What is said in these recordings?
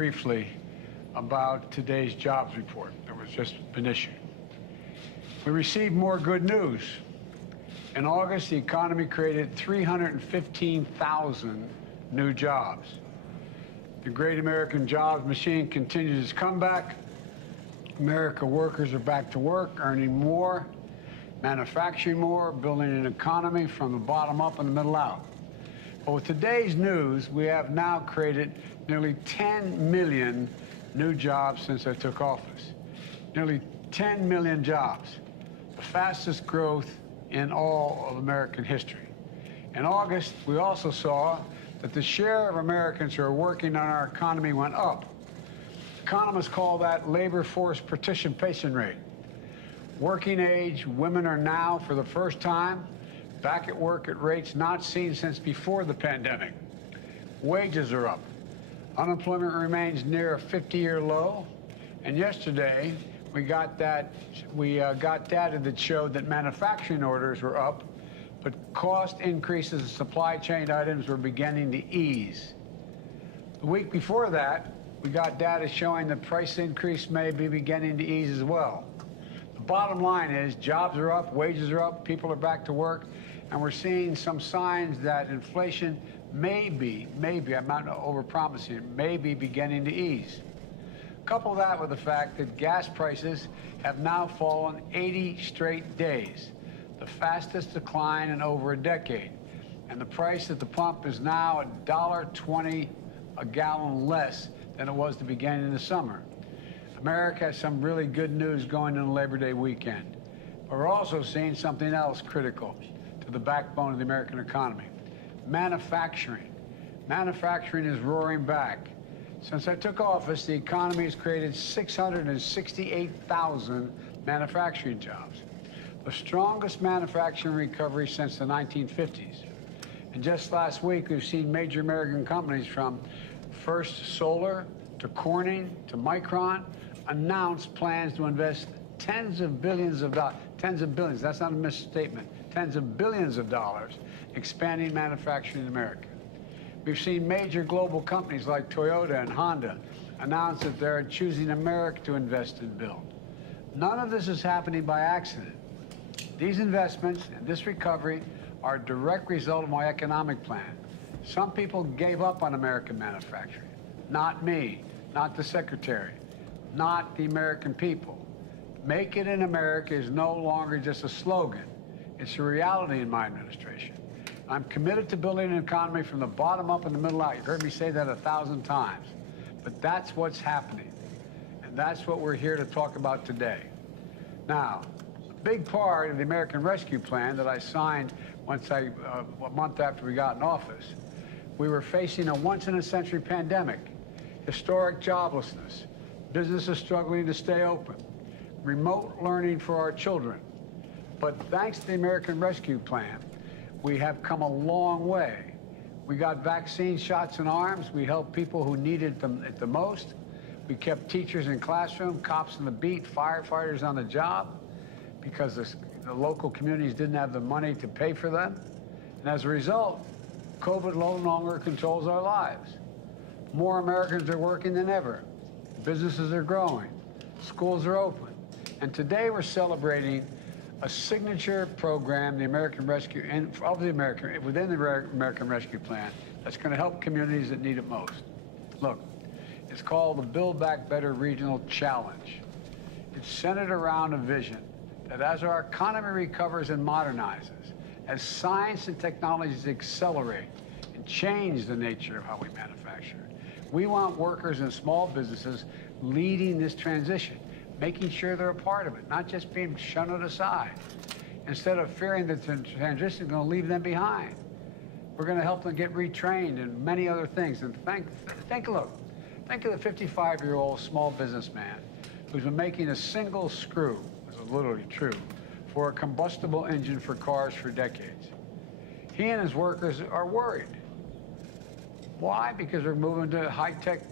briefly about today's jobs report that was just been issued. We received more good news. In August, the economy created 315,000 new jobs. The great American jobs machine continues its comeback. American workers are back to work, earning more, manufacturing more, building an economy from the bottom up and the middle out. But with today's news, we have now created nearly 10 million new jobs since I took office. Nearly 10 million jobs, the fastest growth in all of American history. In August, we also saw that the share of Americans who are working on our economy went up. Economists call that labor force participation rate. Working age women are now, for the first time, back at work at rates not seen since before the pandemic. Wages are up. Unemployment remains near a 50-year low. And yesterday, we got data that showed that manufacturing orders were up, but cost increases in supply chain items were beginning to ease. The week before that, we got data showing the price increase may be beginning to ease as well. The bottom line is jobs are up, wages are up, people are back to work, and we're seeing some signs that inflation maybe, I'm not overpromising it, may be beginning to ease. Couple that with the fact that gas prices have now fallen 80 straight days, the fastest decline in over a decade. And the price at the pump is now $1.20 a gallon less than it was the beginning of the summer. America has some really good news going into Labor Day weekend. But we're also seeing something else critical to the backbone of the American economy. Manufacturing. Manufacturing is roaring back. Since I took office, the economy has created 668,000 manufacturing jobs, the strongest manufacturing recovery since the 1950s. And just last week, we've seen major American companies from First Solar to Corning to Micron announce plans to invest tens of billions, that's not a misstatement, tens of billions of dollars expanding manufacturing in America. We've seen major global companies like Toyota and Honda announce that they're choosing America to invest and build. None of this is happening by accident. These investments and this recovery are a direct result of my economic plan. Some people gave up on American manufacturing. Not me, not the secretary, not the American people. Make it in America is no longer just a slogan. It's a reality in my administration. I'm committed to building an economy from the bottom up and the middle out. You've heard me say that 1,000 times. But that's what's happening. And that's what we're here to talk about today. Now, a big part of the American Rescue Plan that I signed a month after we got in office, we were facing a once-in-a-century pandemic, historic joblessness, businesses struggling to stay open, remote learning for our children. But thanks to the American Rescue Plan, we have come a long way. We got vaccine shots in arms. We helped people who needed them the most. We kept teachers in classroom, cops on the beat, firefighters on the job because the local communities didn't have the money to pay for them. And as a result, COVID no longer controls our lives. More Americans are working than ever. Businesses are growing. Schools are open. And today we're celebrating a signature program, the American Rescue, within the American Rescue Plan, that's going to help communities that need it most. Look, it's called the Build Back Better Regional Challenge. It's centered around a vision that as our economy recovers and modernizes, as science and technologies accelerate and change the nature of how we manufacture, we want workers and small businesses leading this transition, making sure they're a part of it, not just being shunned aside. Instead of fearing that the transition is going to leave them behind, we're going to help them get retrained and many other things. And think of the 55-year-old small businessman who's been making a single screw, this is literally true, for a combustible engine for cars for decades. He and his workers are worried. Why? Because we're moving to high-tech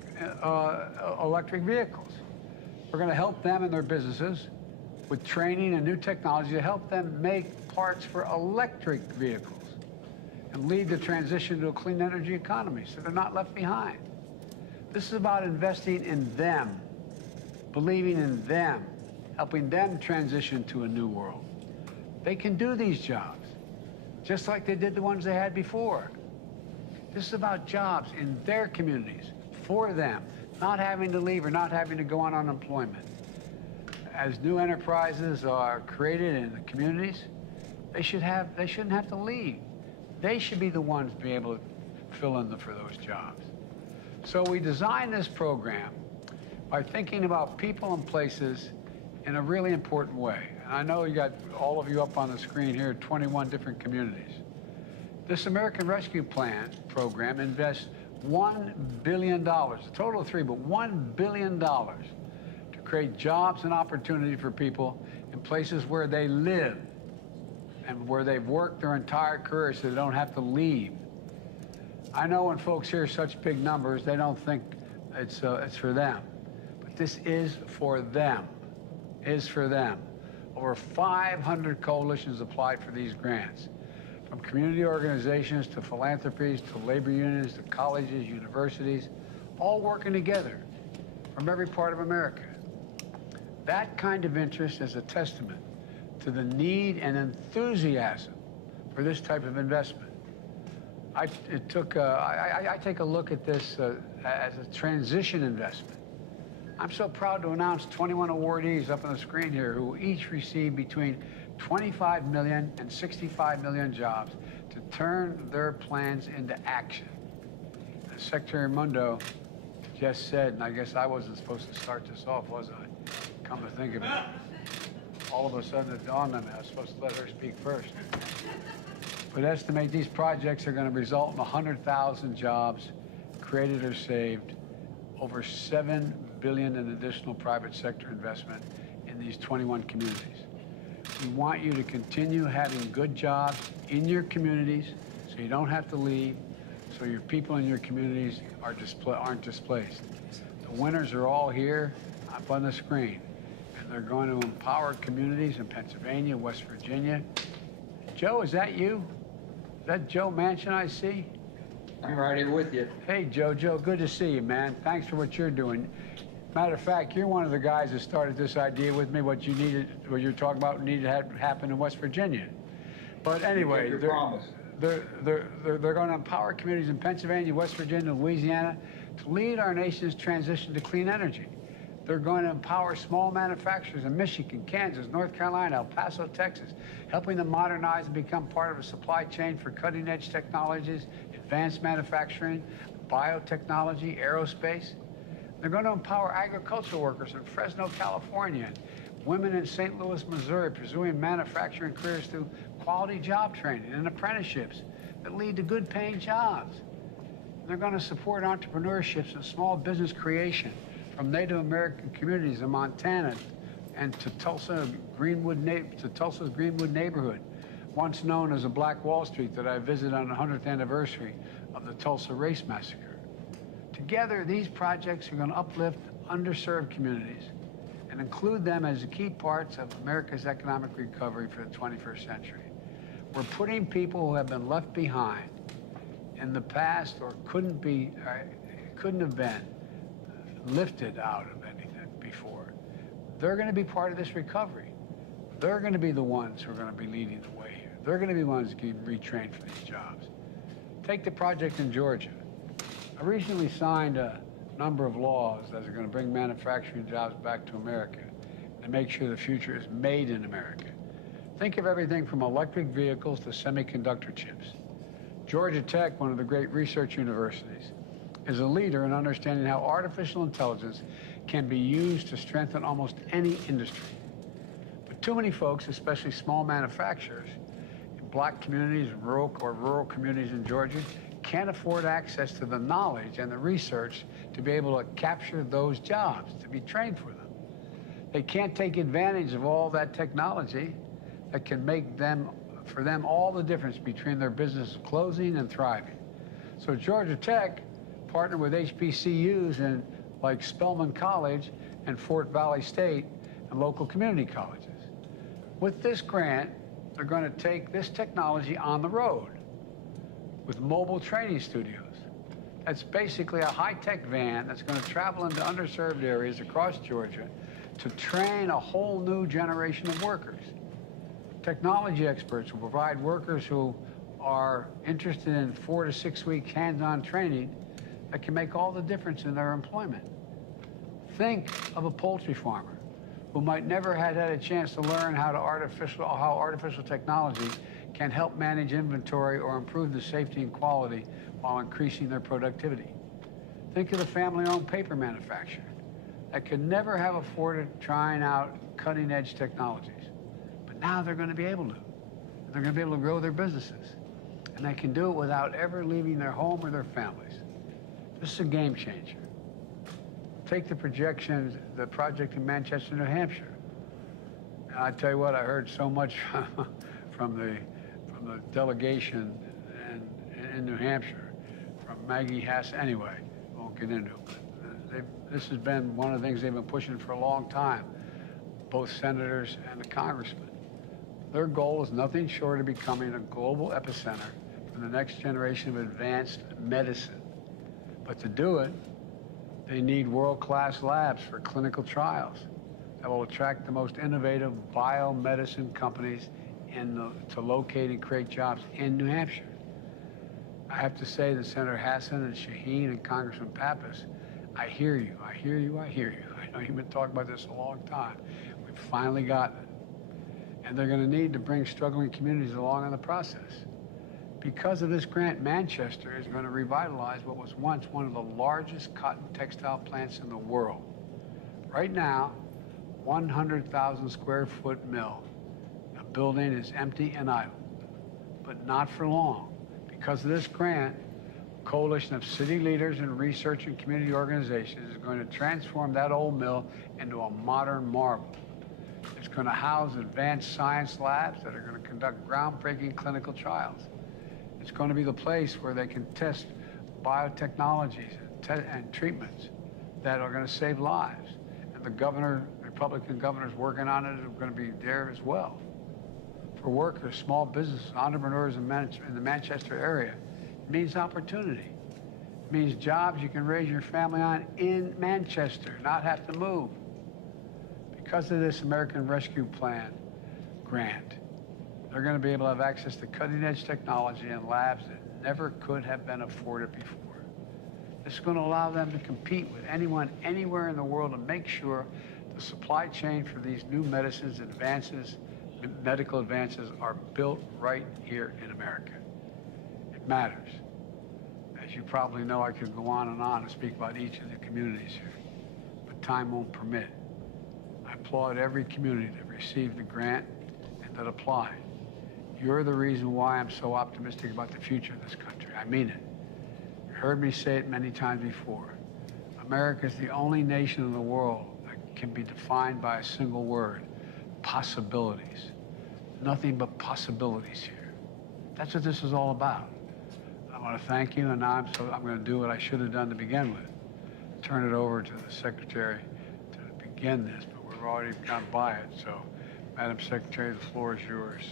electric vehicles. We're going to help them and their businesses with training and new technology to help them make parts for electric vehicles and lead the transition to a clean energy economy so they're not left behind. This is about investing in them, believing in them, helping them transition to a new world. They can do these jobs, just like they did the ones they had before. This is about jobs in their communities, for them, not having to leave or not having to go on unemployment. As new enterprises are created in the communities, they shouldn't have to leave. They should be the ones to be able to fill in for those jobs. So we designed this program by thinking about people and places in a really important way. And I know you got all of you up on the screen here, 21 different communities. This American Rescue Plan program invests $1 billion, a total of three, but $1 billion to create jobs and opportunity for people in places where they live and where they've worked their entire career so they don't have to leave. I know when folks hear such big numbers, they don't think it's for them. But this is for them, Over 500 coalitions applied for these grants, from community organizations to philanthropies to labor unions to colleges, universities, all working together from every part of America. That kind of interest is a testament to the need and enthusiasm for this type of investment. I take a look at this as a transition investment. I'm so proud to announce 21 awardees up on the screen here who each receive between 25 million and 65 million jobs to turn their plans into action. As Secretary Mundo just said, and I guess I wasn't supposed to start this off, was I? Come to think of it. All of a sudden it dawned on me I was supposed to let her speak first. But estimate these projects are going to result in 100,000 jobs created or saved, over $7 billion in additional private sector investment in these 21 communities. We want you to continue having good jobs in your communities so you don't have to leave, so your people in your communities aren't displaced. The winners are all here up on the screen, and they're going to empower communities in Pennsylvania, West Virginia. Joe, is that you? Is that Joe Manchin I see? I'm right here with you. Hey, Joe, good to see you, man. Thanks for what you're doing. Matter of fact, you're one of the guys that started this idea with me, what you're talking about needed to happen in West Virginia. But anyway, they're going to empower communities in Pennsylvania, West Virginia, Louisiana to lead our nation's transition to clean energy. They're going to empower small manufacturers in Michigan, Kansas, North Carolina, El Paso, Texas, helping them modernize and become part of a supply chain for cutting-edge technologies, advanced manufacturing, biotechnology, aerospace. They're going to empower agricultural workers in Fresno, California, women in St. Louis, Missouri, pursuing manufacturing careers through quality job training and apprenticeships that lead to good-paying jobs. They're going to support entrepreneurships and small business creation from Native American communities in Montana and to Tulsa's Greenwood neighborhood, once known as a Black Wall Street that I visited on the 100th anniversary of the Tulsa Race Massacre. Together, these projects are going to uplift underserved communities and include them as key parts of America's economic recovery for the 21st century. We're putting people who have been left behind in the past or couldn't have been lifted out of anything before. They're going to be part of this recovery. They're going to be the ones who are going to be leading the way here. They're going to be the ones who get retrained for these jobs. Take the project in Georgia. I recently signed a number of laws that are going to bring manufacturing jobs back to America and make sure the future is made in America. Think of everything from electric vehicles to semiconductor chips. Georgia Tech, one of the great research universities, is a leader in understanding how artificial intelligence can be used to strengthen almost any industry. But too many folks, especially small manufacturers in Black communities, rural communities in Georgia, can't afford access to the knowledge and the research to be able to capture those jobs, to be trained for them. They can't take advantage of all that technology that can make for them all the difference between their business closing and thriving. So Georgia Tech partnered with HBCUs like Spelman College and Fort Valley State and local community colleges. With this grant, they're going to take this technology on the road with mobile training studios That's basically a high-tech van that's going to travel into underserved areas across Georgia to train a whole new generation of workers. Technology experts will provide workers who are interested in 4 to 6 week hands-on training that can make all the difference in their employment. Think of a poultry farmer who might never have had a chance to learn how artificial technology can help manage inventory or improve the safety and quality while increasing their productivity. Think of the family-owned paper manufacturer that could never have afforded trying out cutting-edge technologies. But now they're going to be able to. They're going to be able to grow their businesses. And they can do it without ever leaving their home or their families. This is a game changer. Take the project in Manchester, New Hampshire. And I tell you what, I heard so much from the delegation in New Hampshire, from Maggie Hass. Anyway, I won't get into it. This has been one of the things they've been pushing for a long time, both senators and the congressmen. Their goal is nothing short of becoming a global epicenter for the next generation of advanced medicine. But to do it, they need world-class labs for clinical trials that will attract the most innovative biomedicine companies to locate and create jobs in New Hampshire. I have to say that Senator Hassan and Shaheen and Congressman Pappas, I hear you, I hear you, I hear you. I know you've been talking about this a long time. We've finally gotten it. And they're going to need to bring struggling communities along in the process. Because of this grant, Manchester is going to revitalize what was once one of the largest cotton textile plants in the world. Right now, 100,000 square foot mill. The building is empty and idle, but not for long. Because of this grant, a coalition of city leaders and research and community organizations is going to transform that old mill into a modern marvel. It's going to house advanced science labs that are going to conduct groundbreaking clinical trials. It's going to be the place where they can test biotechnologies and treatments that are going to save lives. And the Republican governors working on it are going to be there as well. For workers, small businesses, entrepreneurs in the Manchester area, it means opportunity. It means jobs you can raise your family on in Manchester, not have to move. Because of this American Rescue Plan grant, they're going to be able to have access to cutting-edge technology and labs that never could have been afforded before. This is going to allow them to compete with anyone, anywhere in the world, and make sure the supply chain for these new medicines, medical advances are built right here in America. It matters. As you probably know, I could go on and speak about each of the communities here, but time won't permit. I applaud every community that received the grant and that applied. You're the reason why I'm so optimistic about the future of this country. I mean it. You heard me say it many times before. America is the only nation in the world that can be defined by a single word: possibilities. Nothing but possibilities here. That's what this is all about. I want to thank you, and now I'm going to do what I should have done to begin with. Turn it over to the Secretary to begin this, but we've already gone by it. So, Madam Secretary, the floor is yours.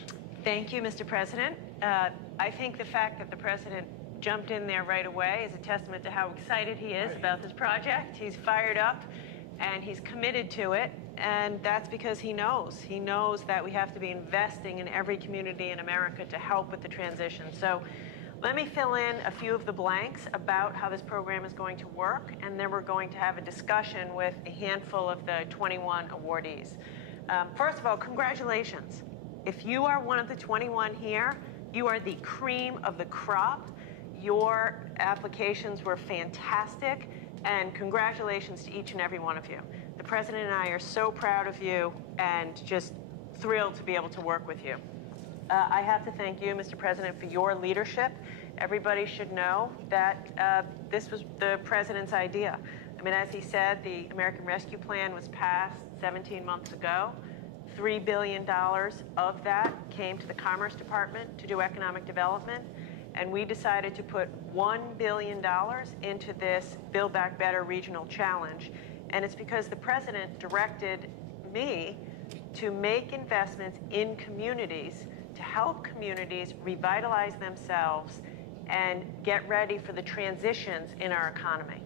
Thank you, Mr. President. I think the fact that the President jumped in there right away is a testament to how excited he is about this project. He's fired up and he's committed to it, and that's because he knows. He knows that we have to be investing in every community in America to help with the transition. So let me fill in a few of the blanks about how this program is going to work, and then we're going to have a discussion with a handful of the 21 awardees. First of all, congratulations. If you are one of the 21 here, you are the cream of the crop. Your applications were fantastic, and congratulations to each and every one of you. The President and I are so proud of you and just thrilled to be able to work with you. I have to thank you, Mr. President, for your leadership. Everybody should know that this was the President's idea. I mean, as he said, the American Rescue Plan was passed 17 months ago. $3 billion of that came to the Commerce Department to do economic development, and we decided to put $1 billion into this Build Back Better regional challenge. And it's because the President directed me to make investments in communities to help communities revitalize themselves and get ready for the transitions in our economy.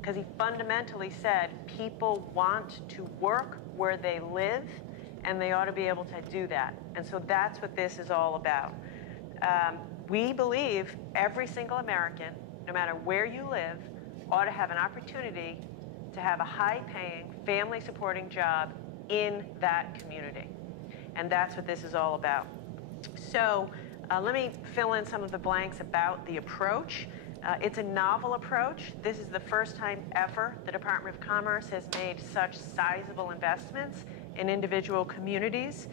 Because he fundamentally said people want to work where they live, and they ought to be able to do that. And so that's what this is all about. We believe every single American, no matter where you live, ought to have an opportunity to have a high-paying, family-supporting job in that community. And that's what this is all about. So let me fill in some of the blanks about the approach. It's a novel approach. This is the first time ever the Department of Commerce has made such sizable investments in individual communities.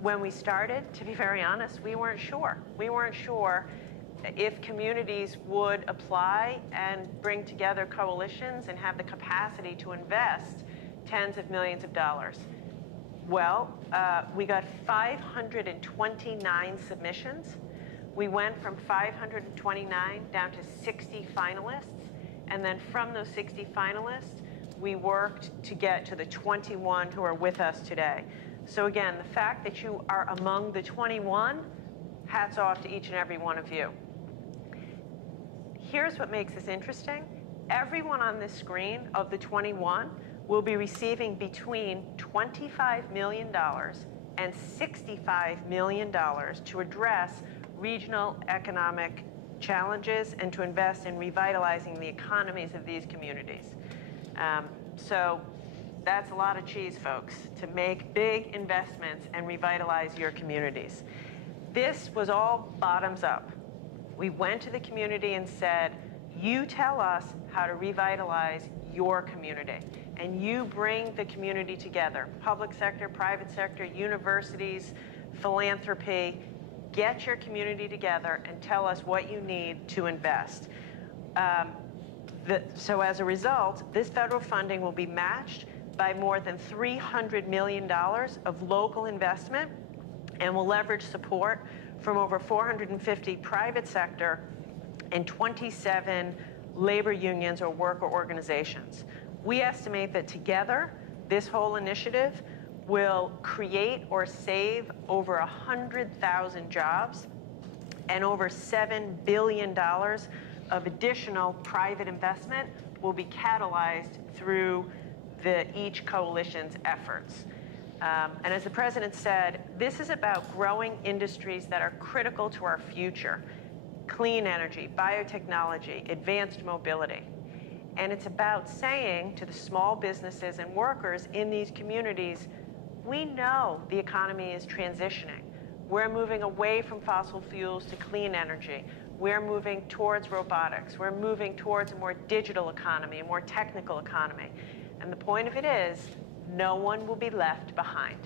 When we started, to be very honest, we weren't sure. We weren't sure if communities would apply and bring together coalitions and have the capacity to invest tens of millions of dollars. Well, we got 529 submissions. We went from 529 down to 60 finalists. And then from those 60 finalists, we worked to get to the 21 who are with us today. So again, the fact that you are among the 21, hats off to each and every one of you. Here's what makes this interesting. Everyone on this screen of the 21 will be receiving between $25 million and $65 million to address regional economic challenges and to invest in revitalizing the economies of these communities. So that's a lot of cheese, folks, to make big investments and revitalize your communities. This was all bottoms up. We went to the community and said, you tell us how to revitalize your community. And you bring the community together, public sector, private sector, universities, philanthropy. Get your community together and tell us what you need to invest. So as a result, this federal funding will be matched by more than $300 million of local investment, and will leverage support from over 450 private sector and 27 labor unions or worker organizations. We estimate that together, this whole initiative will create or save over 100,000 jobs and over $7 billion of additional private investment will be catalyzed through each coalition's efforts. And as the president said, this is about growing industries that are critical to our future: clean energy, biotechnology, advanced mobility. And it's about saying to the small businesses and workers in these communities, we know the economy is transitioning. We're moving away from fossil fuels to clean energy. We're moving towards robotics. We're moving towards a more digital economy, a more technical economy. And the point of it is, no one will be left behind,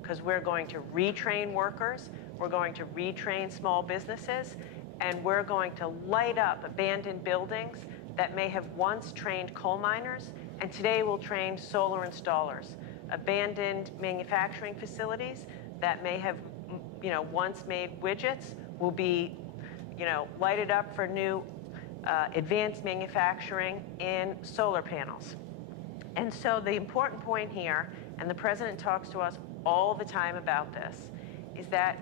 because we're going to retrain workers, we're going to retrain small businesses, and we're going to light up abandoned buildings that may have once trained coal miners, and today will train solar installers. Abandoned manufacturing facilities that may have, once made widgets will be, lighted up for new advanced manufacturing in solar panels. And so the important point here, and the president talks to us all the time about this, is that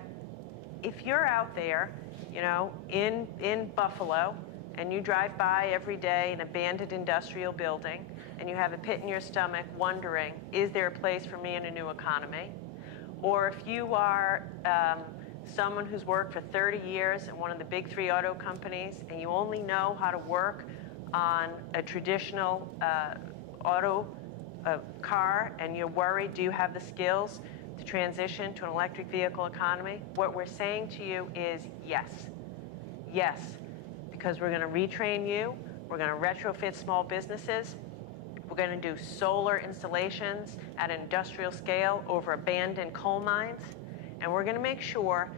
if you're out there, in Buffalo, and you drive by every day an abandoned industrial building, and you have a pit in your stomach wondering, is there a place for me in a new economy? Or if you are someone who's worked for 30 years in one of the big 3 auto companies, and you only know how to work on a traditional auto car, and you're worried, do you have the skills to transition to an electric vehicle economy? What we're saying to you is yes. Yes, because we're going to retrain you, we're going to retrofit small businesses, we're going to do solar installations at an industrial scale over abandoned coal mines, and we're going to make sure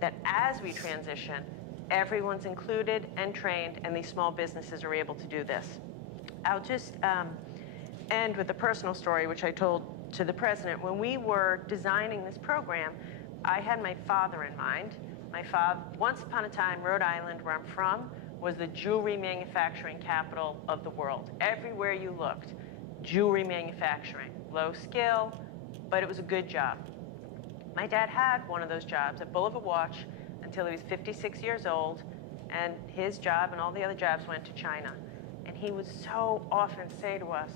that as we transition, everyone's included and trained, and these small businesses are able to do this. I'll just end with a personal story, which I told to the president. When we were designing this program, I had my father in mind. My father, once upon a time, Rhode Island, where I'm from, was the jewelry manufacturing capital of the world. Everywhere you looked, jewelry manufacturing. Low skill, but it was a good job. My dad had one of those jobs, a Bulova watch, until he was 56 years old, and his job and all the other jobs went to China. And he would so often say to us,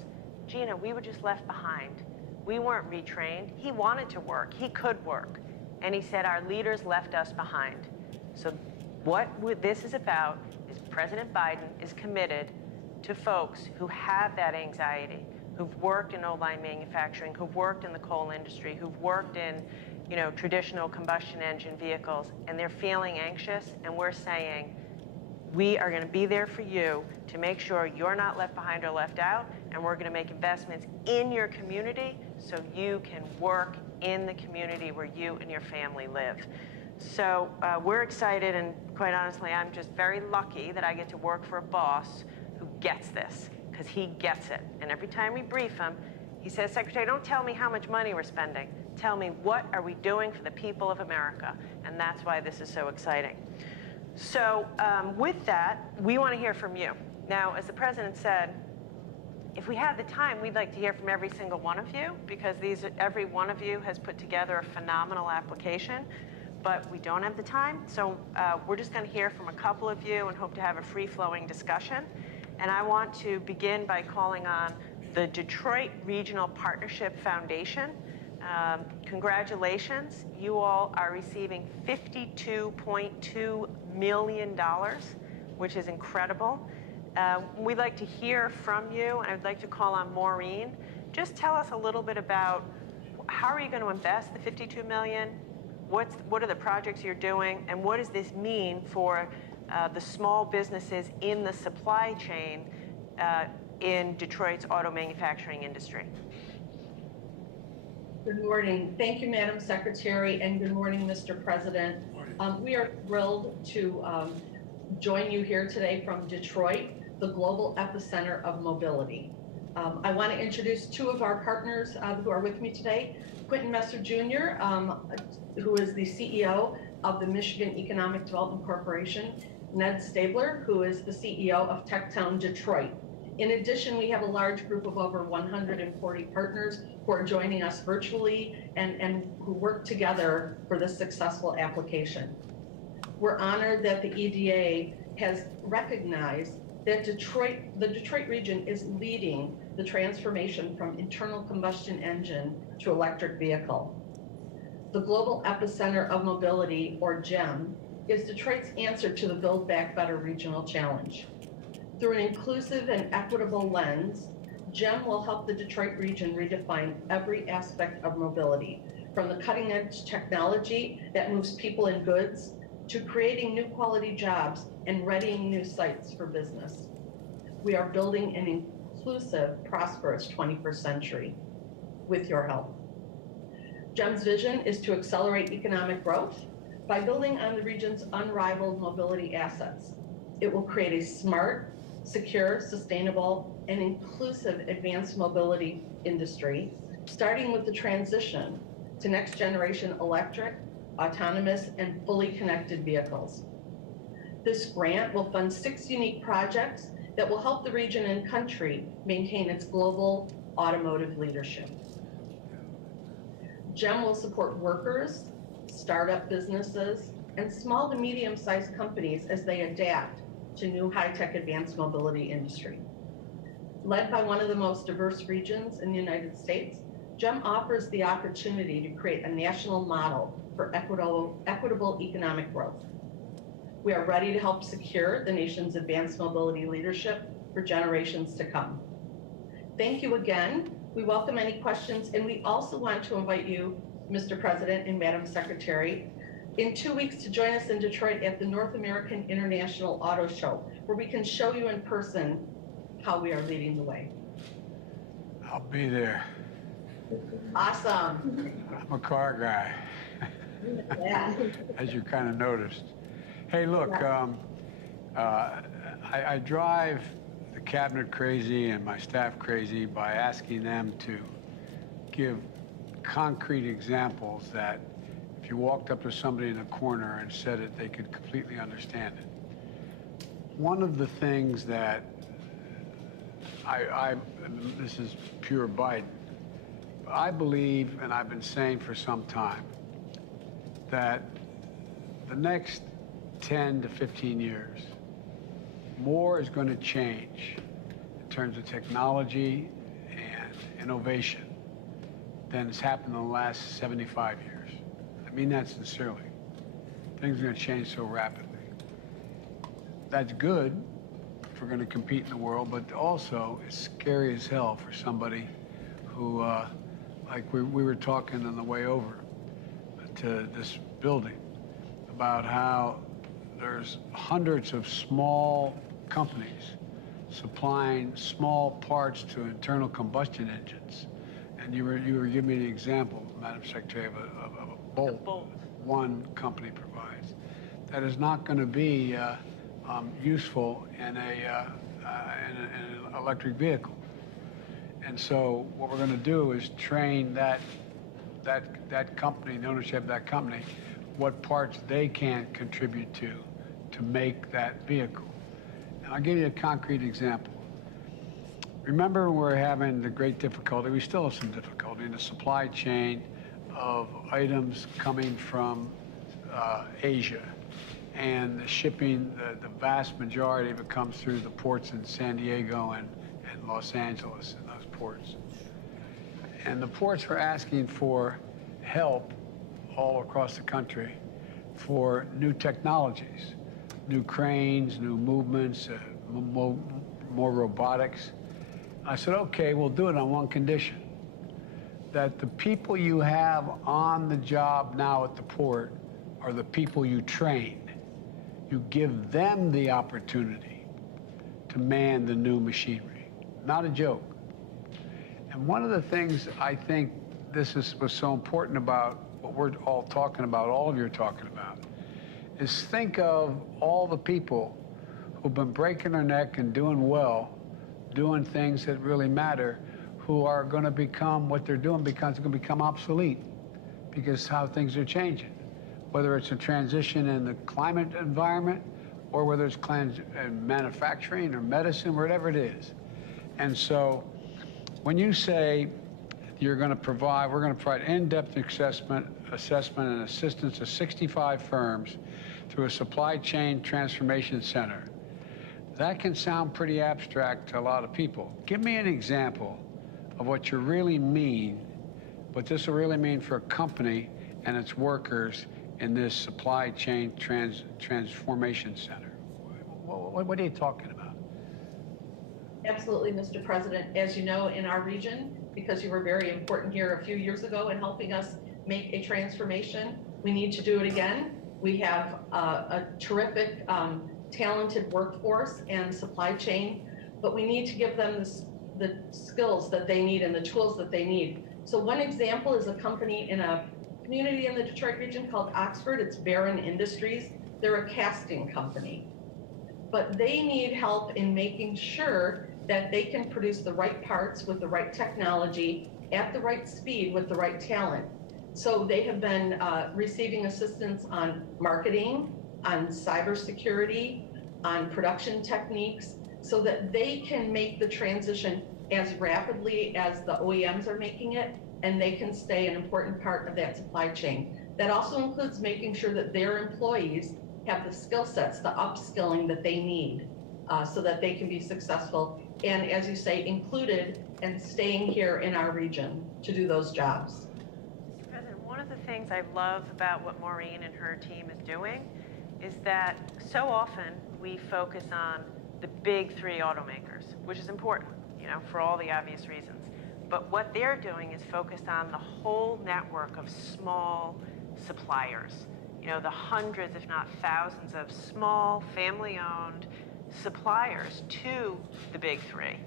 Gina, we were just left behind. We weren't retrained. He wanted to work. He could work. And he said, our leaders left us behind. So what this is about is President Biden is committed to folks who have that anxiety, who've worked in old-line manufacturing, who've worked in the coal industry, who've worked in, traditional combustion engine vehicles, and they're feeling anxious, and we're saying, we are going to be there for you to make sure you're not left behind or left out, and we're going to make investments in your community so you can work in the community where you and your family live. So we're excited, and quite honestly, I'm just very lucky that I get to work for a boss who gets this, because he gets it. And every time we brief him, he says, Secretary, don't tell me how much money we're spending. Tell me, what are we doing for the people of America? And that's why this is so exciting. So with that, we want to hear from you. Now, as the President said, if we had the time, we'd like to hear from every single one of you, because every one of you has put together a phenomenal application, but we don't have the time. So we're just going to hear from a couple of you and hope to have a free-flowing discussion. And I want to begin by calling on the Detroit Regional Partnership Foundation. Congratulations. You all are receiving $52.2 million, which is incredible. We'd like to hear from you, and I'd like to call on Maureen. Just tell us a little bit about how are you going to invest the $52 million? What are the projects you're doing, and what does this mean for the small businesses in the supply chain in Detroit's auto manufacturing industry? Good morning. Thank you, Madam Secretary, and good morning, Mr. President. We are thrilled to join you here today from Detroit, the global epicenter of mobility. I want to introduce two of our partners who are with me today. Quentin Messer Jr., who is the CEO of the Michigan Economic Development Corporation, Ned Stabler, who is the CEO of Techtown Detroit. In addition, we have a large group of over 140 partners who are joining us virtually and who work together for this successful application. We're honored that the EDA has recognized that the Detroit region is leading the transformation from internal combustion engine to electric vehicle. The Global Epicenter of Mobility, or GEM, is Detroit's answer to the Build Back Better regional challenge. Through an inclusive and equitable lens, GEM will help the Detroit region redefine every aspect of mobility, from the cutting-edge technology that moves people and goods to creating new quality jobs and readying new sites for business. We are building an inclusive, prosperous 21st century with your help. GEM's vision is to accelerate economic growth by building on the region's unrivaled mobility assets. It will create a smart, secure, sustainable, and inclusive advanced mobility industry, starting with the transition to next generation electric, autonomous, and fully connected vehicles. This grant will fund 6 unique projects that will help the region and country maintain its global automotive leadership. GEM will support workers, startup businesses, and small to medium-sized companies as they adapt to new high-tech advanced mobility industry. Led by one of the most diverse regions in the United States, GEM offers the opportunity to create a national model for equitable economic growth. We are ready to help secure the nation's advanced mobility leadership for generations to come. Thank you again. We welcome any questions, and we also want to invite you, Mr. President and Madam Secretary, in 2 weeks to join us in Detroit at the North American International Auto Show, where we can show you in person how we are leading the way. I'll be there. Awesome. I'm a car guy, Yeah. as you kind of noticed. Hey, look, I drive the cabinet crazy and my staff crazy by asking them to give concrete examples that if you walked up to somebody in a corner and said it, they could completely understand it. One of the things that this is pure Biden, I believe, and I've been saying for some time, that the next 10 to 15 years, more is going to change in terms of technology and innovation than has happened in the last 75 years. I mean that sincerely. Things are going to change so rapidly. That's good if we're going to compete in the world, but also it's scary as hell for somebody who, like we were talking on the way over to this building about how there's hundreds of small companies supplying small parts to internal combustion engines. And you were giving me an example, Madam Secretary, of a bolt one company provides. That is not going to be useful in an electric vehicle. And so what we're going to do is train that company, the ownership of that company, what parts they can contribute to make that vehicle. And I'll give you a concrete example. Remember, we're having the great difficulty, we still have some difficulty in the supply chain of items coming from Asia. And the shipping, the vast majority of it comes through the ports in San Diego and Los Angeles, in those ports. And the ports were asking for help all across the country for new technologies, new cranes, new movements, more robotics. I said, okay, we'll do it on one condition, that the people you have on the job now at the port are the people you train. You give them the opportunity to man the new machinery. Not a joke. And one of the things I think was so important about what we're all talking about, all of you are talking about, is think of all the people who've been breaking their neck and doing well, doing things that really matter, who are going to become what they're doing because it's going to become obsolete because how things are changing. Whether it's a transition in the climate environment or whether it's manufacturing or medicine, whatever it is. And so when you say we're going to provide in-depth assessment and assistance to 65 firms through a supply chain transformation center, that can sound pretty abstract to a lot of people. Give me an example of what you really mean, what this will really mean for a company and its workers in this supply chain transformation center. What are you talking about? Absolutely, Mr. President. As you know, in our region, because you were very important here a few years ago in helping us make a transformation, we need to do it again. We have a terrific, talented workforce and supply chain, but we need to give them the skills that they need and the tools that they need. So one example is a company in a community in the Detroit region called Oxford. It's Barron Industries. They're a casting company, but they need help in making sure that they can produce the right parts with the right technology at the right speed with the right talent. So they have been receiving assistance on marketing, on cybersecurity, on production techniques, so that they can make the transition as rapidly as the OEMs are making it, and they can stay an important part of that supply chain. That also includes making sure that their employees have the skill sets, the upskilling that they need so that they can be successful. And as you say, included and staying here in our region to do those jobs. Mr. President, one of the things I love about what Maureen and her team is doing is that so often we focus on the big three automakers, which is important, for all the obvious reasons. But what they're doing is focused on the whole network of small suppliers, the hundreds, if not thousands, of small family-owned suppliers to the big three,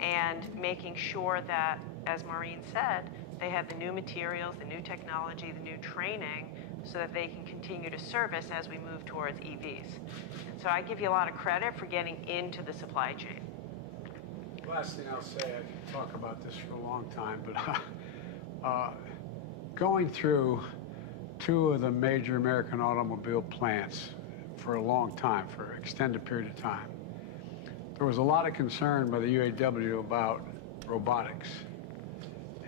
and making sure that, as Maureen said, they have the new materials, the new technology, the new training, so that they can continue to service as we move towards EVs. And so I give you a lot of credit for getting into the supply chain. Last thing I'll say, I can talk about this for a long time, but going through two of the major American automobile plants for a long time, for an extended period of time, there was a lot of concern by the UAW about robotics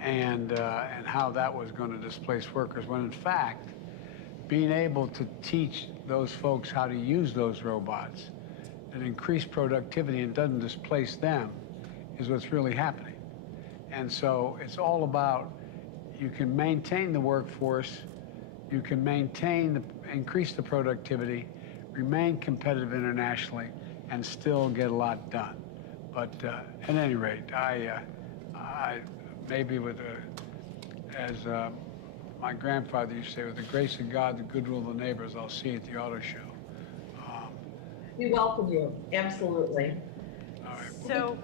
and how that was going to displace workers, when in fact, being able to teach those folks how to use those robots and increase productivity and doesn't displace them is what's really happening. And so it's all about, you can maintain the workforce, you can increase the productivity, remain competitive internationally, and still get a lot done. But at any rate, I maybe as my grandfather used to say, with the grace of God, the goodwill of the neighbors, I'll see you at the auto show. We welcome you, absolutely. All right. So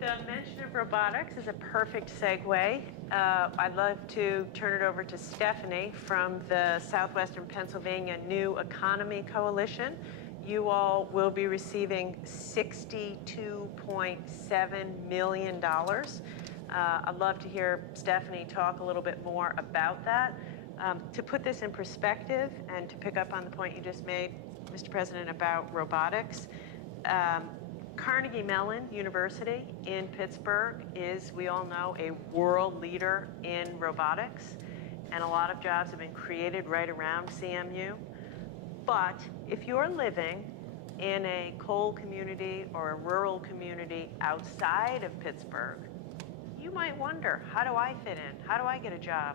the mention of robotics is a perfect segue. I'd love to turn it over to Stephanie from the Southwestern Pennsylvania New Economy Coalition. You all will be receiving $62.7 million. I'd love to hear Stephanie talk a little bit more about that. To put this in perspective and to pick up on the point you just made, Mr. President, about robotics, Carnegie Mellon University in Pittsburgh is, we all know, a world leader in robotics, and a lot of jobs have been created right around CMU. But if you're living in a coal community or a rural community outside of Pittsburgh, you might wonder, how do I fit in? How do I get a job,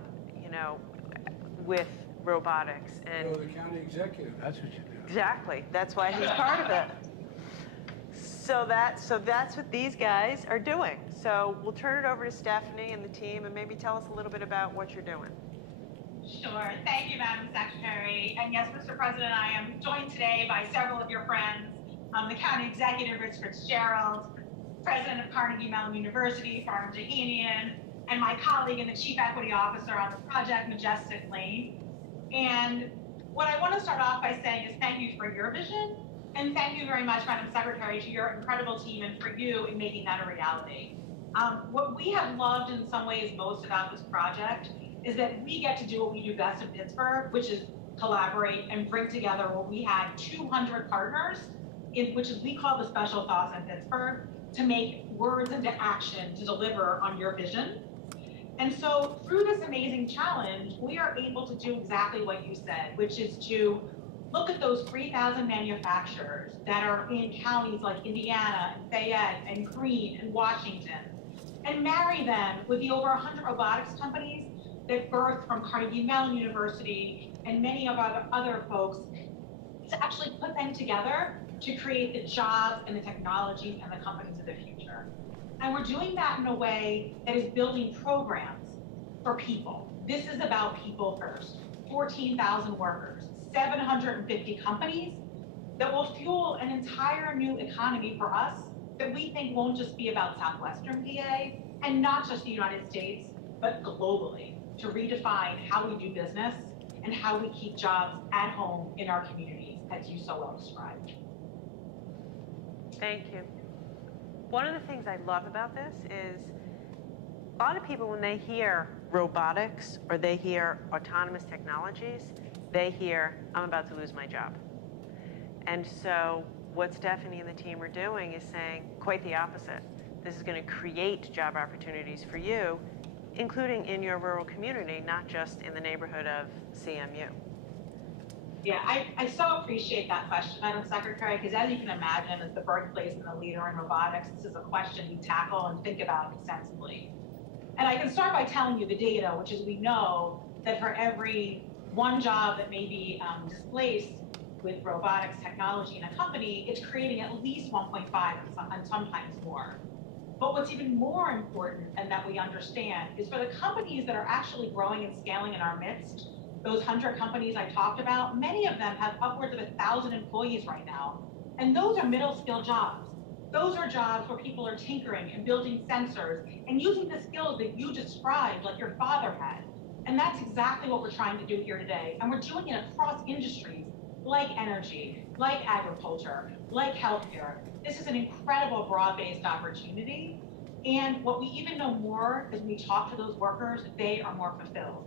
with robotics? And You're the county executive, that's what you do. exactly, that's why he's part of it. So that's what these guys are doing. So we'll turn it over to Stephanie and the team, and maybe tell us a little bit about what you're doing. Sure. Thank you, Madam Secretary. And yes, Mr. President, I am joined today by several of your friends, the County Executive, Rich Fitzgerald, President of Carnegie Mellon University, Farnham Jahanian, and my colleague and the Chief Equity Officer on the project, Majestic Lane. And what I want to start off by saying is thank you for your vision, and thank you very much, Madam Secretary, to your incredible team and for you in making that a reality. What we have loved in some ways most about this project is that we get to do what we do best in Pittsburgh, which is collaborate and bring together what we had 200 partners, which is we call the special thoughts in Pittsburgh, to make words into action to deliver on your vision. And so through this amazing challenge, we are able to do exactly what you said, which is to look at those 3,000 manufacturers that are in counties like Indiana and Fayette and Greene and Washington, and marry them with the over 100 robotics companies that birthed from Carnegie Mellon University and many of our other folks, to actually put them together to create the jobs and the technologies and the companies of the future. And we're doing that in a way that is building programs for people. This is about people first. 14,000 workers, 750 companies that will fuel an entire new economy for us that we think won't just be about Southwestern PA and not just the United States, but globally, to redefine how we do business and how we keep jobs at home in our communities, as you so well described. Thank you. One of the things I love about this is a lot of people, when they hear robotics or they hear autonomous technologies, they hear, I'm about to lose my job. And so what Stephanie and the team are doing is saying quite the opposite. This is going to create job opportunities for you, including in your rural community, not just in the neighborhood of CMU. Yeah, I so appreciate that question, Madam Secretary, because as you can imagine, as the birthplace and the leader in robotics, this is a question we tackle and think about extensively. And I can start by telling you the data, which is we know that for every one job that may be displaced with robotics technology in a company, it's creating at least 1.5 and sometimes more. But what's even more important, and that we understand, is for the companies that are actually growing and scaling in our midst, those 100 companies I talked about, many of them have upwards of 1,000 employees right now. And those are middle-skill jobs. Those are jobs where people are tinkering and building sensors and using the skills that you described, like your father had. And that's exactly what we're trying to do here today. And we're doing it across industries like energy, like agriculture, like healthcare. This is an incredible broad-based opportunity. And what we even know more is when we talk to those workers, they are more fulfilled.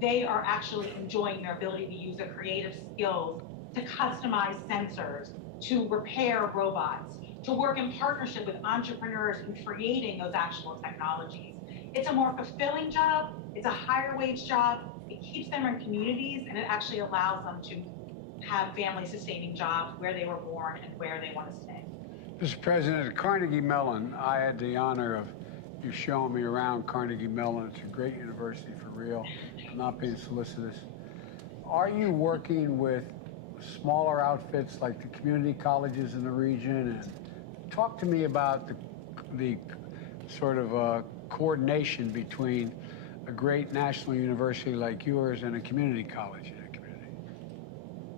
They are actually enjoying their ability to use their creative skills to customize sensors, to repair robots, to work in partnership with entrepreneurs in creating those actual technologies. It's a more fulfilling job, it's a higher wage job, it keeps them in communities, and it actually allows them to have family-sustaining jobs where they were born and where they want to stay. Mr. President, at Carnegie Mellon, I had the honor of you showing me around Carnegie Mellon. It's a great university for real. I'm not being solicitous. Are you working with smaller outfits like the community colleges in the region? And talk to me about the sort of coordination between a great national university like yours and a community college in a community.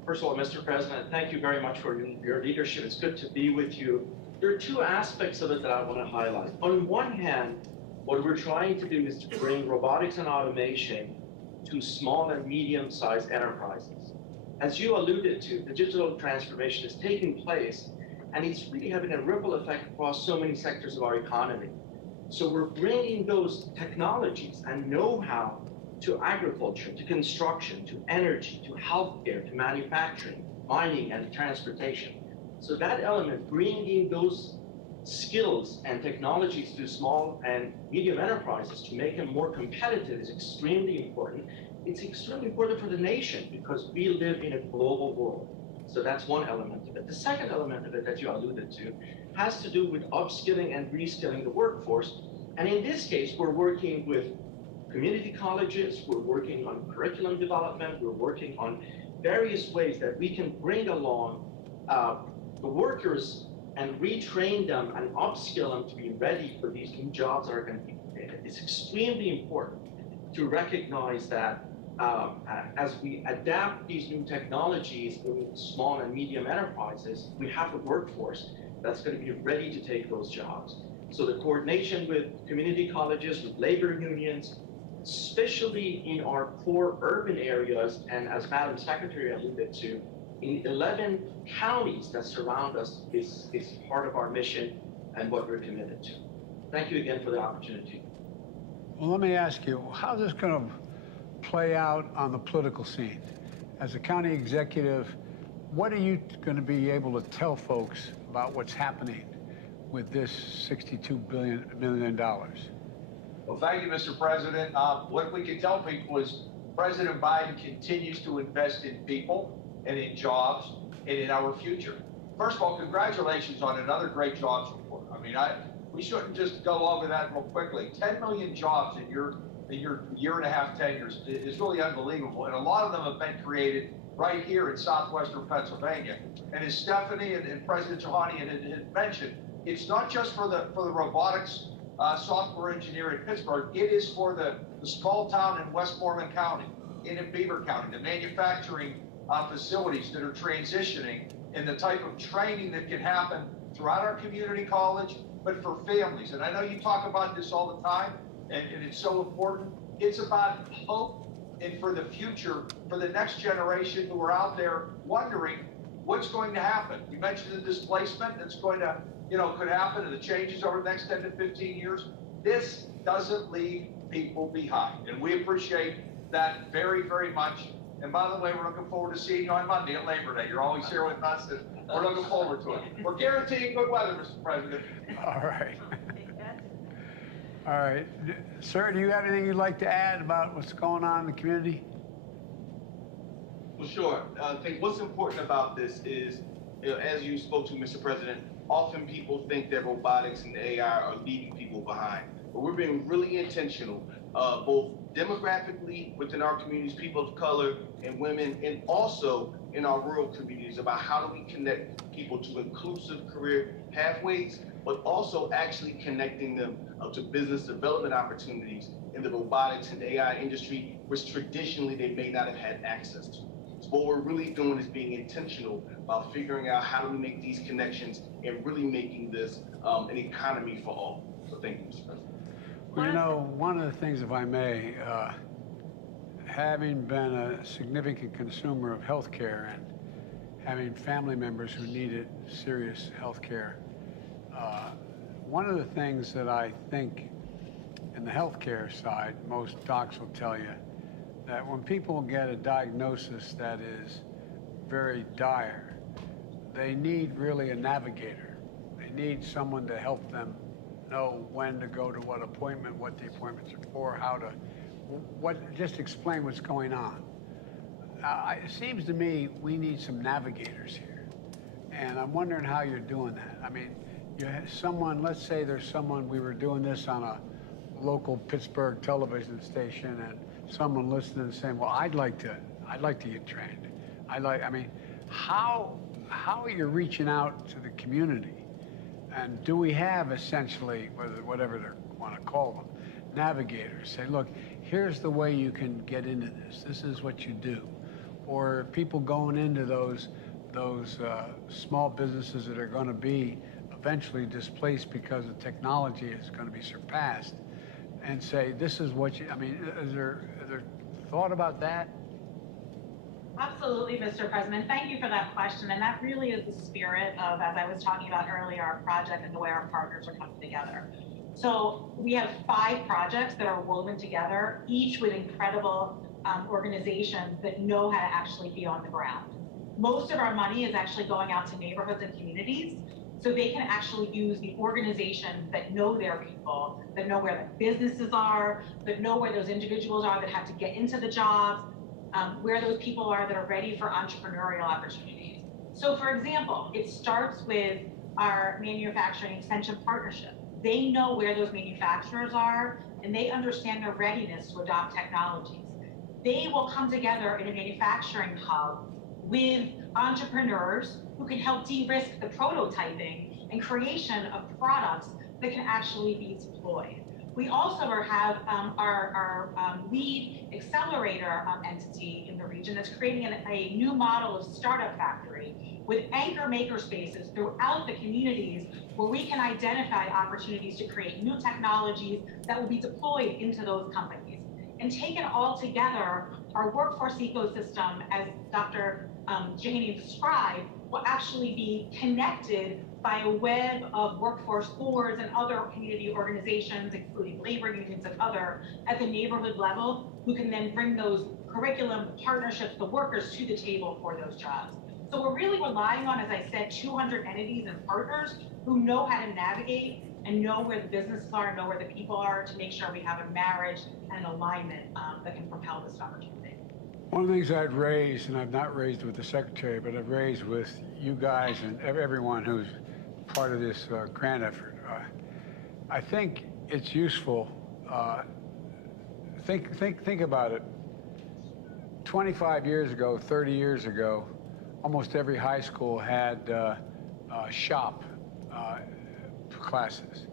First of all, Mr. President, thank you very much for your leadership. It's good to be with you. There are two aspects of it that I want to highlight. On one hand, what we're trying to do is to bring robotics and automation to small and medium-sized enterprises. As you alluded to, the digital transformation is taking place, and it's really having a ripple effect across so many sectors of our economy. So we're bringing those technologies and know-how to agriculture, to construction, to energy, to healthcare, to manufacturing, mining, and transportation. So that element, bringing those skills and technologies to small and medium enterprises to make them more competitive is extremely important. It's extremely important for the nation because we live in a global world. So that's one element of it. The second element of it that you alluded to has to do with upskilling and reskilling the workforce. And in this case, we're working with community colleges, we're working on curriculum development, we're working on various ways that we can bring along the workers and retrain them and upskill them to be ready for these new jobs that are going to be created. It's extremely important to recognize that as we adapt these new technologies in small and medium enterprises, we have a workforce that's going to be ready to take those jobs. So the coordination with community colleges, with labor unions, especially in our core urban areas, and as Madam Secretary alluded to, in 11 counties that surround us is part of our mission and what we're committed to. Thank you again for the opportunity. Well, let me ask you, how's this going to play out on the political scene? As a county executive, what are you going to be able to tell folks about what's happening with this $62 million? Well, thank you, Mr. President. What we can tell people is President Biden continues to invest in people and in jobs and in our future. First of all, congratulations on another great jobs report. I mean, we shouldn't just go over that real quickly. 10 million jobs in your year and a half tenures is really unbelievable. And a lot of them have been created right here in southwestern Pennsylvania. And as Stephanie and President Johannian had mentioned, it's not just for the robotics software engineer in Pittsburgh, it is for the small town in Westmoreland County, in Beaver County, the manufacturing facilities that are transitioning, and the type of training that can happen throughout our community college, but for families. And I know you talk about this all the time, and it's so important. It's about hope and for the future, for the next generation who are out there wondering what's going to happen. You mentioned the displacement that's going to, could happen, and the changes over the next 10 to 15 years. This doesn't leave people behind, and we appreciate that very, very much. And by the way, we're looking forward to seeing you on Monday at Labor Day. You're always here with us, and we're looking forward to it. We're guaranteeing good weather, Mr. President. All right. All right. Sir, do you have anything you'd like to add about what's going on in the community? Well, sure. I think what's important about this is, as you spoke to, Mr. President, often people think that robotics and AI are leaving people behind. But we're being really intentional, both demographically within our communities, people of color and women, and also in our rural communities about how do we connect people to inclusive career pathways, but also actually connecting them to business development opportunities in the robotics and AI industry, which traditionally they may not have had access to. So what we're really doing is being intentional about figuring out how do we make these connections and really making this an economy for all. So thank you, Mr. President. Well, one of the things, if I may, having been a significant consumer of health care and having family members who needed serious health care, one of the things that I think in the healthcare side, most docs will tell you that when people get a diagnosis that is very dire, they need really a navigator. They need someone to help them know when to go to what appointment, what the appointments are for, how to just explain what's going on. It seems to me we need some navigators here. And I'm wondering how you're doing that. I mean, you have someone, let's say there's someone, we were doing this on a local Pittsburgh television station, and someone listening and saying, well, I'd like to get trained. I mean, how are you reaching out to the community? And do we have essentially, whatever they want to call them, navigators? Say, look, here's the way you can get into this. This is what you do. Or people going into those small businesses that are going to be eventually displaced because the technology is going to be surpassed, and say, this is what you, I mean, is there thought about that? Absolutely, Mr. President. Thank you for that question. And that really is the spirit of, as I was talking about earlier, our project and the way our partners are coming together. So we have 5 projects that are woven together, each with incredible organizations that know how to actually be on the ground. Most of our money is actually going out to neighborhoods and communities, so they can actually use the organizations that know their people, that know where the businesses are, that know where those individuals are that have to get into the jobs, where those people are that are ready for entrepreneurial opportunities. So for example, it starts with our manufacturing extension partnership. They know where those manufacturers are, and they understand their readiness to adopt technologies. They will come together in a manufacturing hub with entrepreneurs who can help de-risk the prototyping and creation of products that can actually be deployed. We also have our lead accelerator entity in the region that's creating a new model of startup factory with anchor maker spaces throughout the communities where we can identify opportunities to create new technologies that will be deployed into those companies. And taken all together, our workforce ecosystem, as Dr. Janey described, will actually be connected by a web of workforce boards and other community organizations, including labor unions and other, at the neighborhood level, who can then bring those curriculum partnerships, the workers, to the table for those jobs. So we're really relying on, as I said, 200 entities and partners who know how to navigate and know where the businesses are and know where the people are to make sure we have a marriage and an alignment that can propel this opportunity. One of the things I'd raised, and I've not raised with the Secretary, but I've raised with you guys and everyone who's part of this grant effort, I think it's useful. Think about it. 25 years ago, 30 years ago, almost every high school had shop classes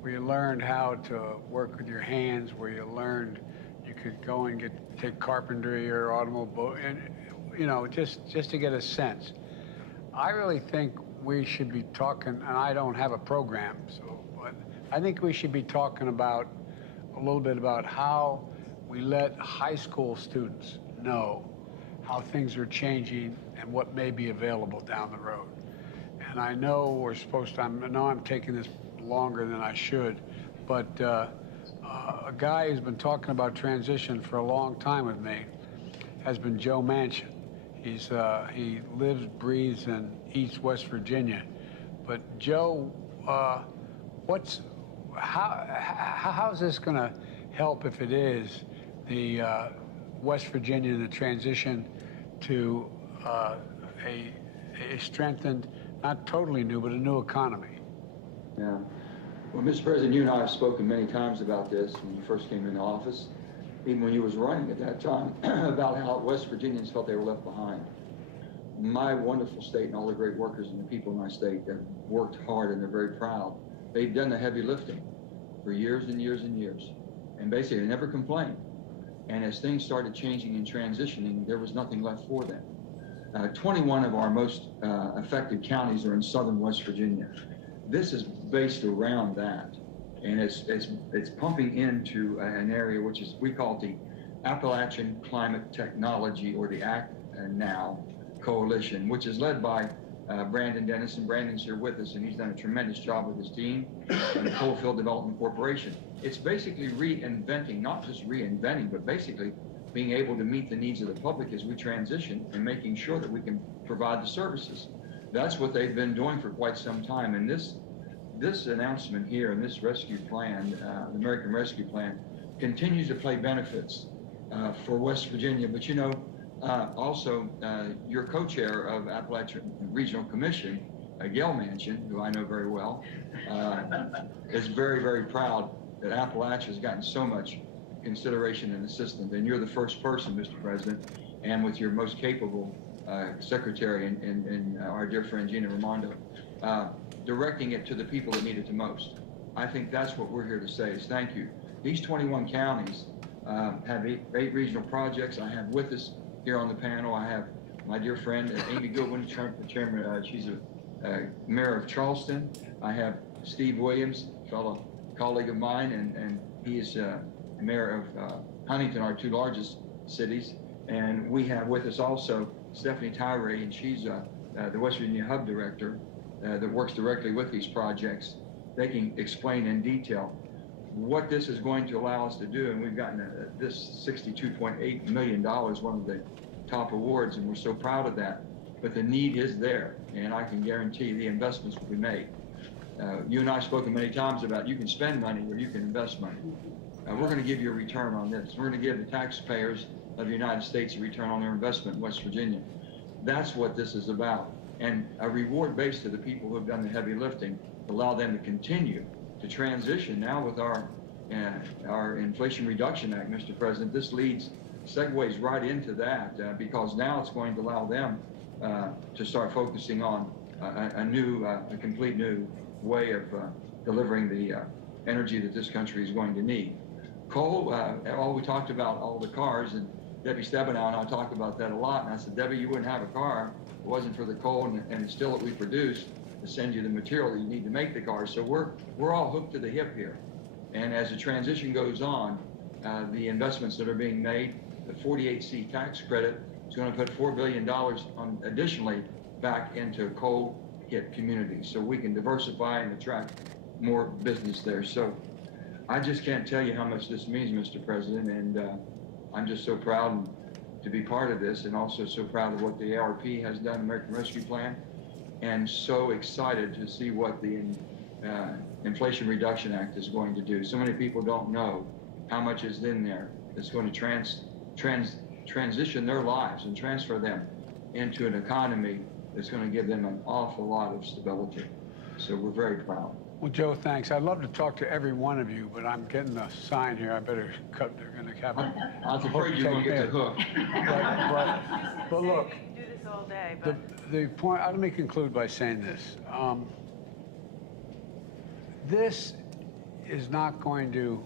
where you learned how to work with your hands, where you learned you could go and take carpentry or automobile, and you know, just to get a sense. I really think we should be talking, and I don't have a program, so, but I think we should be talking about a little bit about how we let high school students know how things are changing and what may be available down the road. And I know we're supposed to, I know I'm taking this longer than I should, but a guy who's been talking about transition for a long time with me has been Joe Manchin. He lives, breathes, and eats West Virginia. But Joe, how's this going to help, if it is, the West Virginia, the transition to a strengthened, not totally new, but a new economy? Yeah. Well, Mr. President, you and I have spoken many times about this when you first came into office, even when you was running at that time, about how West Virginians felt they were left behind. My wonderful state and all the great workers and the people in my state have worked hard, and they're very proud. They've done the heavy lifting for years and years and years, and basically they never complained. And as things started changing and transitioning, there was nothing left for them. 21 of our most affected counties are in southern West Virginia. This is based around that, and it's pumping into an area which is, we call it the Appalachian Climate Technology, or the ACT Now Coalition, which is led by Brandon Dennis, and Brandon's here with us, and he's done a tremendous job with his team and the Coalfield Development Corporation. It's basically reinventing, not just reinventing, but basically being able to meet the needs of the public as we transition and making sure that we can provide the services. That's what they've been doing for quite some time. And this announcement here and this rescue plan, the American Rescue Plan, continues to play benefits for West Virginia. But you know, also your co-chair of Appalachian Regional Commission, Gail Manchin, who I know very well, is very, very proud that Appalachia has gotten so much consideration and assistance. And you're the first person, Mr. President, and with your most capable secretary and our dear friend Gina Raimondo, directing it to the people that need it the most. I think that's what we're here to say is thank you. These 21 counties have eight regional projects. I have with us here on the panel, I have my dear friend Amy Goodwin, chairman, she's a mayor of Charleston. I have Steve Williams, fellow colleague of mine, and he is mayor of Huntington, our two largest cities. And we have with us also Stephanie Tyree, and she's the West Virginia Hub Director that works directly with these projects. They can explain in detail what this is going to allow us to do. And we've gotten this $62.8 million, one of the top awards, and we're so proud of that. But the need is there, and I can guarantee the investments will be made. You and I have spoken many times about you can spend money or you can invest money. We're going to give you a return on this. We're going to give the taxpayers of the United States a return on their investment in West Virginia. That's what this is about. And a reward base to the people who have done the heavy lifting, allow them to continue to transition. Now with our Inflation Reduction Act, Mr. President, this segues right into that because now it's going to allow them to start focusing on a complete new way of delivering the energy that this country is going to need. Coal, we talked about all the cars, and Debbie Stabenow and I talked about that a lot, and I said, Debbie, you wouldn't have a car if it wasn't for the coal and still that we produce to send you the material that you need to make the cars. So we're all hooked to the hip here. And as the transition goes on, the investments that are being made, the 48C tax credit is going to put $4 billion additionally back into coal-hit communities so we can diversify and attract more business there. So I just can't tell you how much this means, Mr. President, and I'm just so proud to be part of this, and also so proud of what the ARP has done, American Rescue Plan, and so excited to see what the Inflation Reduction Act is going to do. So many people don't know how much is in there that's going to transition their lives and transfer them into an economy that's going to give them an awful lot of stability. So we're very proud. Well, Joe, thanks. I'd love to talk to every one of you, but I'm getting a sign here. I better cut. They're going to have a I was afraid you were going to get the hook. But look, we can do this all day, but the point, let me conclude by saying this. This is not going to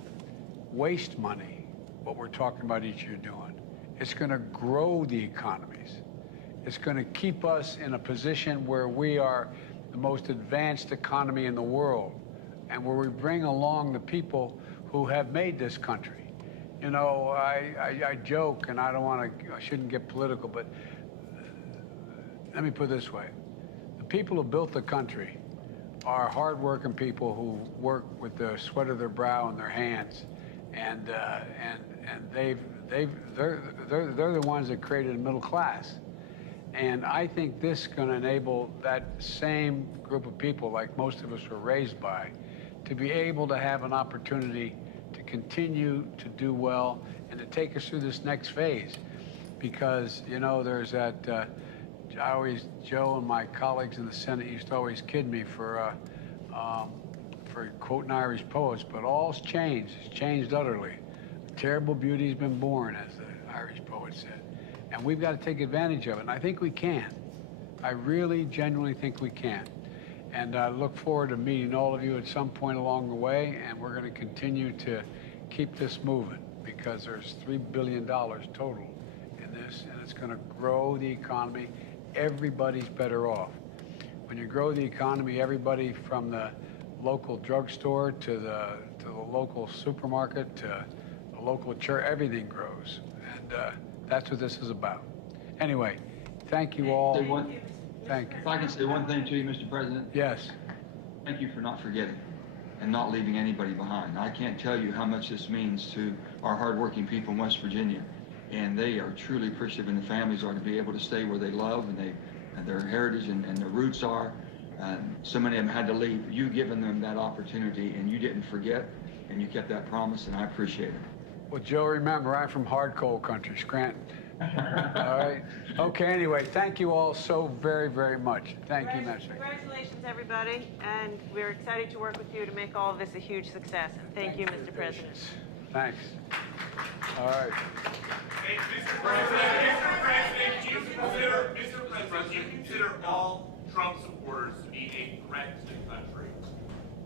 waste money, what we're talking about each year doing. It's going to grow the economies. It's going to keep us in a position where we are the most advanced economy in the world, and where we bring along the people who have made this country. You know, I joke, and I shouldn't get political, but let me put it this way. The people who built the country are hardworking people who work with the sweat of their brow and their hands, and they're the ones that created a middle class. And I think this is going to enable that same group of people, like most of us were raised by, to be able to have an opportunity to continue to do well and to take us through this next phase. Because, you know, there's that, Joe and my colleagues in the Senate used to always kid me for quoting Irish poets, but all's changed. It's changed utterly. A terrible beauty's been born, as the Irish poet said. And we've got to take advantage of it, and I think we can. I really, genuinely think we can. And I look forward to meeting all of you at some point along the way, and we're going to continue to keep this moving, because there's $3 billion total in this, and it's going to grow the economy. Everybody's better off. When you grow the economy, everybody from the local drugstore to the local supermarket to the local church, everything grows. And that's what this is about. Anyway, thank you all. Thank you. If I can say one thing to you, Mr. President. Yes. Thank you for not forgetting and not leaving anybody behind. I can't tell you how much this means to our hardworking people in West Virginia. And they are truly appreciative, and the families are, to be able to stay where they love and their heritage and their roots are. So many of them had to leave. You given them that opportunity, and you didn't forget, and you kept that promise, and I appreciate it. Well, Joe, remember, I'm from hard coal country, Scranton. All right. Okay, anyway, thank you all so very, very much. Thank you, Master. Congratulations, everybody, and we're excited to work with you to make all of this a huge success. And thank you, Mr. President. Thanks. All right. Hey, Mr. President, do you consider all Trump supporters to be a threat to the country?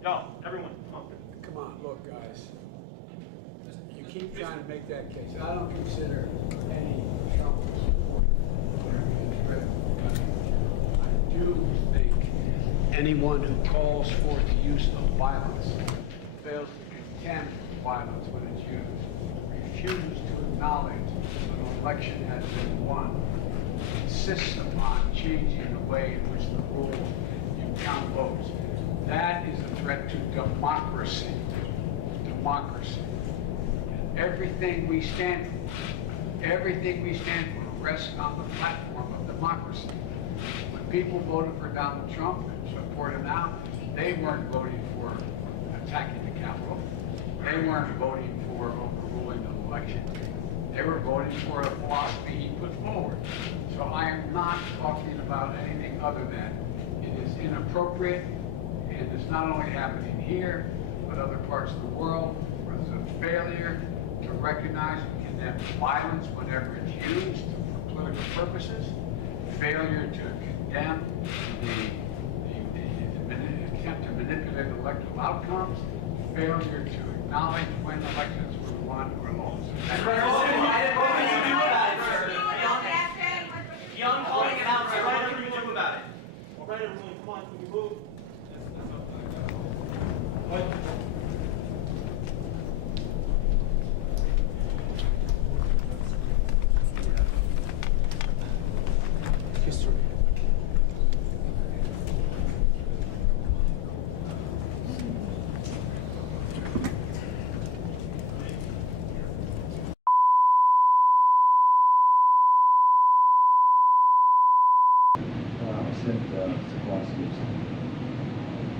No, everyone, come on. Come on, look, guys. You keep trying to make that case. I don't consider any Trump supporter to be a threat to the country. I do think anyone who calls for the use of violence fails to condemn violence when it's used, refuses to acknowledge when an election has been won, insists upon changing the way in which the rules you count votes. That is a threat to democracy. Democracy. And everything we stand for rests on the platform of democracy. When people voted for Donald Trump and support him now, they weren't voting for attacking the Capitol. They weren't voting for overruling an election. They were voting for a philosophy he put forward. So I am not talking about anything other than it is inappropriate, and it's not only happening here, but other parts of the world, where there's a failure to recognize and condemn violence whenever it's used for political purposes, failure to condemn the attempt to manipulate electoral outcomes, failure to acknowledge when elections were won or lost. Young calling it out, so what can we do about it? All right, everyone, come on, can we move? History. I sent Suffolk University.